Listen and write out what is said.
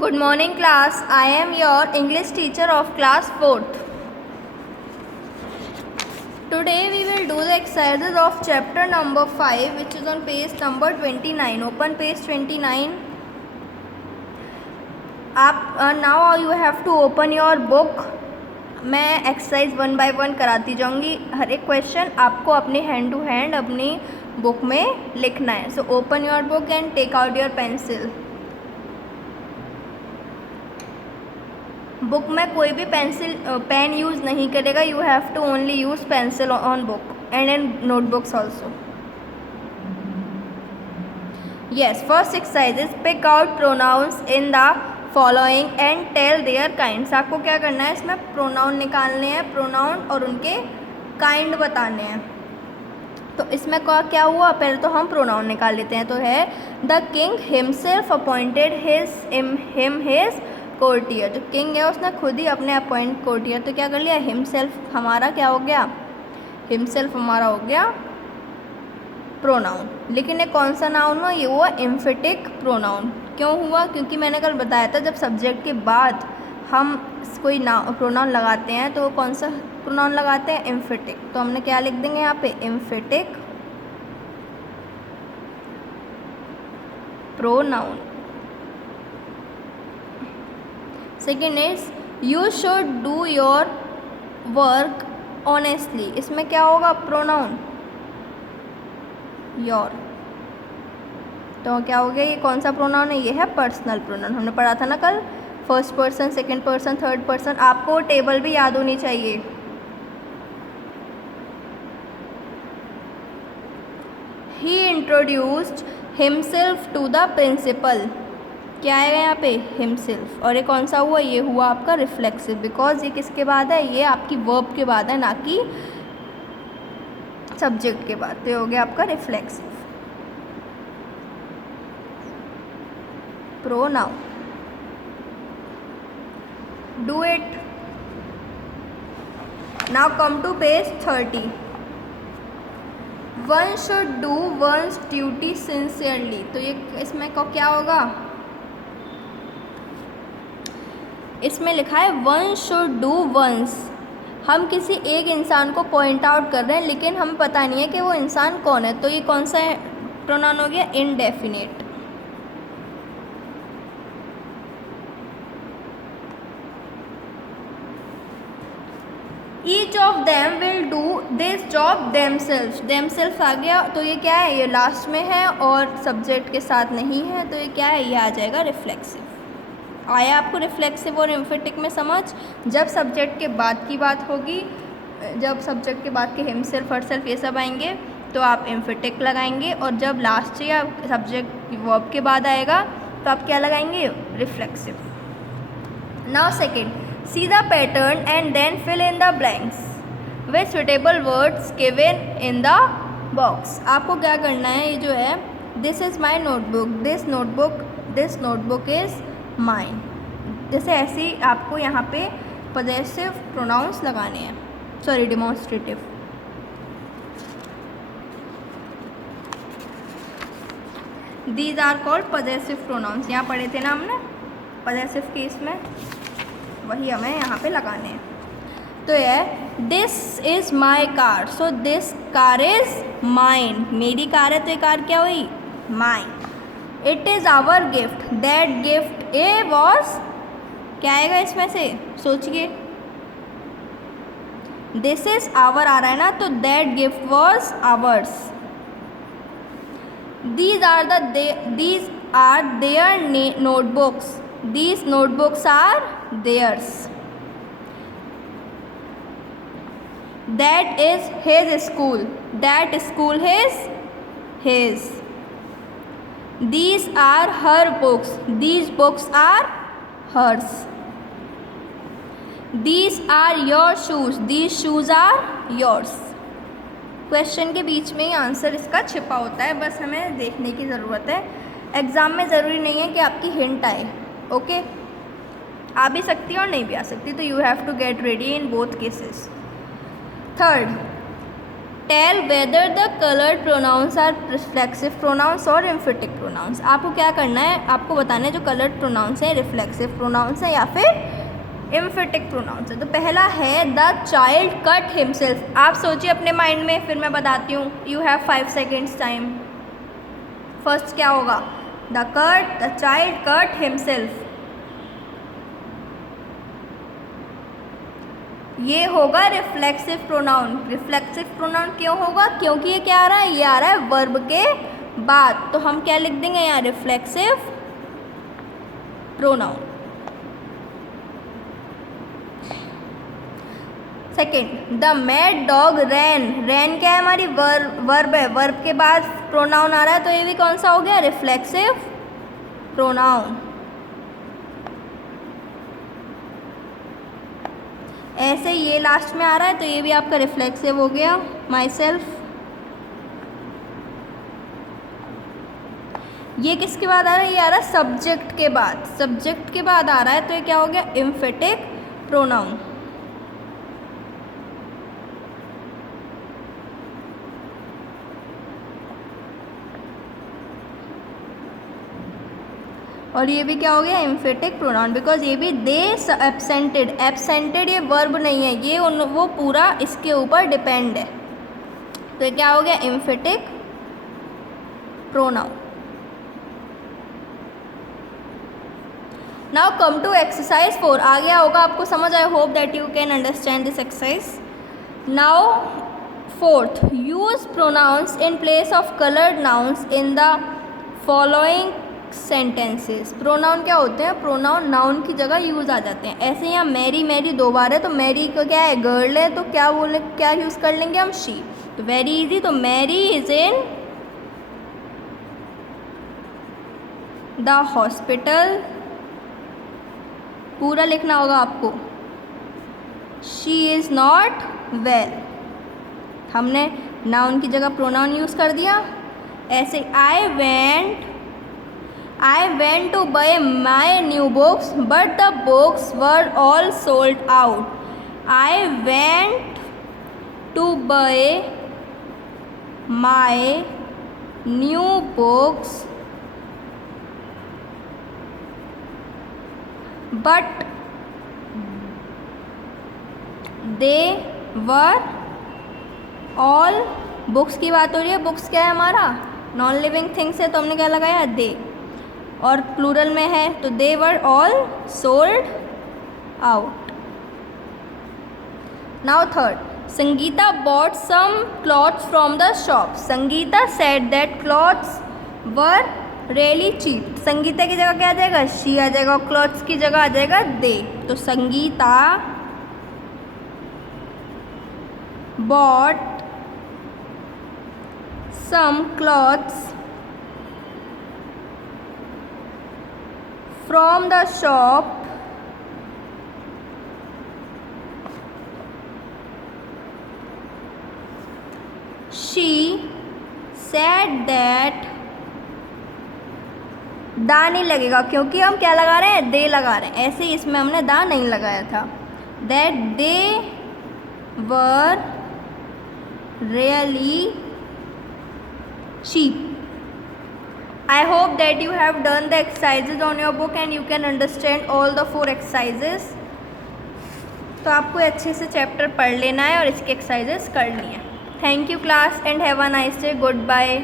Good morning class. I am your English teacher of class 4th. Today we will do the exercises of chapter number 5 which is on page number 29. Open page 29. Now you have to open your book. मैं exercise 1 by 1 कराती जाऊँगी. हर एक question आपको अपने hand to hand अपनी book में लिखना है. So open your book and take out your pencil. Book में कोई भी पेन यूज़ नहीं करेगा. You have to only use pencil on book and in notebooks also. Yes, first exercise is pick out pronouns in the following and tell their kinds. आपको क्या करना है, इसमें प्रोनाउन निकालने हैं, प्रोनाउन और उनके काइंड बताने हैं. तो इसमें क्या हुआ, पहले तो हम प्रोनाउन निकाल लेते हैं. तो है the king himself appointed him his courtier. जो किंग है उसने खुद ही अपने अपॉइंट कोर्टियर. तो क्या कर लिया, हिमसेल्फ हमारा क्या हो गया, हिमसेल्फ हमारा हो गया प्रोनाउन. लेकिन ये कौन सा नाउन हुआ, ये हुआ एम्फेटिक प्रोनाउन. क्यों हुआ, क्योंकि मैंने कल बताया था जब सब्जेक्ट के बाद हम कोई प्रोनाउन लगाते हैं तो कौन सा प्रोनाउन लगाते हैं, एम्फेटिक. तो हमने क्या लिख देंगे यहाँ पे, emphatic pronoun. Second is you should do your work honestly. इसमें क्या होगा, प्रोनाउन योर. तो क्या हो गया, ये कौन सा प्रोनाउन है, ये है पर्सनल प्रोनाउन. हमने पढ़ा था ना कल, first person, second person, third person. आपको टेबल भी याद होनी चाहिए. He introduced himself to the principal. क्या आएगा यहाँ पे, हिमसेल्फ. और ये कौन सा हुआ, ये हुआ आपका रिफ्लेक्सिव. बिकॉज ये किसके बाद है, ये आपकी वर्ब के बाद है, ना कि सब्जेक्ट के बाद. तो ये हो गया आपका reflexive pronoun. Do it. Now come to page 30. One should do one's duty sincerely. तो ये इसमें क्या होगा, इसमें लिखा है वन शुड डू वंस. हम किसी एक इंसान को पॉइंट आउट कर रहे हैं लेकिन हमें पता नहीं है कि वो इंसान कौन है. तो ये कौन सा प्रोनाउन हो गया, indefinite. Each of them will do this job themselves. Themselves आ गया तो ये क्या है, ये लास्ट में है और सब्जेक्ट के साथ नहीं है. तो ये क्या है, ये आ जाएगा रिफ्लेक्सिव. आया आपको रिफ्लेक्सिव और एम्फेटिक में समझ. जब सब्जेक्ट के बाद की बात होगी, जब सब्जेक्ट के बाद के हिमसेल्फ हरसेल्फ ये सब आएंगे तो आप एम्फेटिक लगाएंगे. और जब लास्ट या सब्जेक्ट वर्ब के बाद आएगा तो आप क्या लगाएंगे, reflexive. Now second, see the pattern and then fill in the blanks with suitable words given in the box. आपको क्या करना है, ये जो है this is my notebook, this notebook is mine. जैसे ऐसे ही आपको यहाँ पे possessive pronouns लगाने हैं, sorry demonstrative. These are called possessive pronouns. यहाँ पढ़े थे ना हमने possessive केस में, वही हमें यहाँ पे लगाने हैं. तो ये this is my car. So this car is mine. मेरी कार है तो ये कार क्या हुई, mine. It is our gift. That gift a was, क्या आएगा इसमें से, सोचिए. दिस इज़ आवर आ रहा है ना, तो that gift was ours. These are their notebooks. These notebooks are theirs. That is his school. That school is his. These are her books. These books are hers. These are your shoes. These shoes are yours. Question के बीच में ही answer इसका छिपा होता है, बस हमें देखने की ज़रूरत है. एग्ज़ाम में ज़रूरी नहीं है कि आपकी हिंट आए. ओके, आ भी सकती है और नहीं भी आ सकती. तो you have to get ready in both cases. Third, tell whether the coloured pronouns are reflexive pronouns और एम्फेटिक प्रोनाउंस। आपको क्या करना है, आपको बताना है जो कलर्ड प्रोनाउंस है रिफ्लेक्सिव प्रोनाउंस है या फिर एम्फेटिक प्रोनाउंस है। तो पहला है द चाइल्ड कट हिमसेल्फ। आप सोचिए अपने माइंड में, फिर मैं बताती हूँ। You have 5 seconds time. First क्या होगा, द चाइल्ड कट हिमसेल्फ, ये होगा रिफ्लेक्सिव प्रोनाउन। रिफ्लेक्सिव प्रोनाउन क्यों होगा, क्योंकि ये क्या आ रहा है, ये आ रहा है वर्ब के बाद। तो हम क्या लिख देंगे यहाँ, reflexive pronoun. Second, the mad dog ran. Ran क्या है, हमारी वर्ब है, वर्ब के बाद प्रोनाउन आ रहा है, तो ये भी कौन सा हो गया, रिफ्लेक्सिव प्रोनाउन। ऐसे ये लास्ट में आ रहा है तो ये भी आपका रिफ्लेक्सिव हो गया, माई सेल्फ। ये किसके बाद आ रहा है, ये आ रहा है सब्जेक्ट के बाद। सब्जेक्ट के बाद आ रहा है तो ये क्या हो गया, एम्फेटिक प्रोनाउन। और ये भी क्या हो गया, एम्फेटिक प्रोनाउन, बिकॉज ये भी दे एब्सेंटेड। एब्सेंटेड ये वर्ब नहीं है, ये वो पूरा इसके ऊपर डिपेंड है। तो ये क्या हो गया, emphatic pronoun. Now come to exercise 4। आ गया होगा आपको समझ। I hope that you can understand this exercise. Now fourth, use pronouns in place of coloured nouns in the following sentences. Pronoun क्या होते हैं, प्रोनाउन नाउन की जगह यूज आ जाते हैं। ऐसे यहाँ मैरी, मैरी 2 बार है तो मैरी को क्या है, गर्ल है, तो क्या बोले, क्या यूज़ कर लेंगे हम, शी। तो वेरी इजी, तो Mary is in the hospital, पूरा लिखना होगा आपको। शी इज़ नॉट वेल, हमने नाउन की जगह प्रोनाउन यूज़ कर दिया। ऐसे I went to buy my new books, but the books were all sold out. I went to buy my new books, but they were all, books की बात हो रही है। बुक्स क्या है हमारा, नॉन लिविंग थिंग्स है, तो हमने क्या लगाया, दे। और प्लूरल में है तो they were all sold out. Now third, Sangeeta bought some clothes from the shop. Sangeeta said that clothes were really cheap. Sangeeta की जगह क्या आ जाएगा, शी आ जाएगा, और क्लॉथ्स की जगह आ जाएगा दे। तो Sangeeta bought some clothes from the shop she said that, दा नहीं लगेगा क्योंकि हम क्या लगा रहे हैं, दे लगा रहे हैं। ऐसे ही इसमें हमने दा नहीं लगाया था। that they were really cheap. I hope that you have done the exercises on your book and you can understand all the 4 exercises. तो आपको अच्छे से चैप्टर पढ़ लेना है और इसके एक्सरसाइजेस करनी है। Thank you class and have a nice day. Good bye.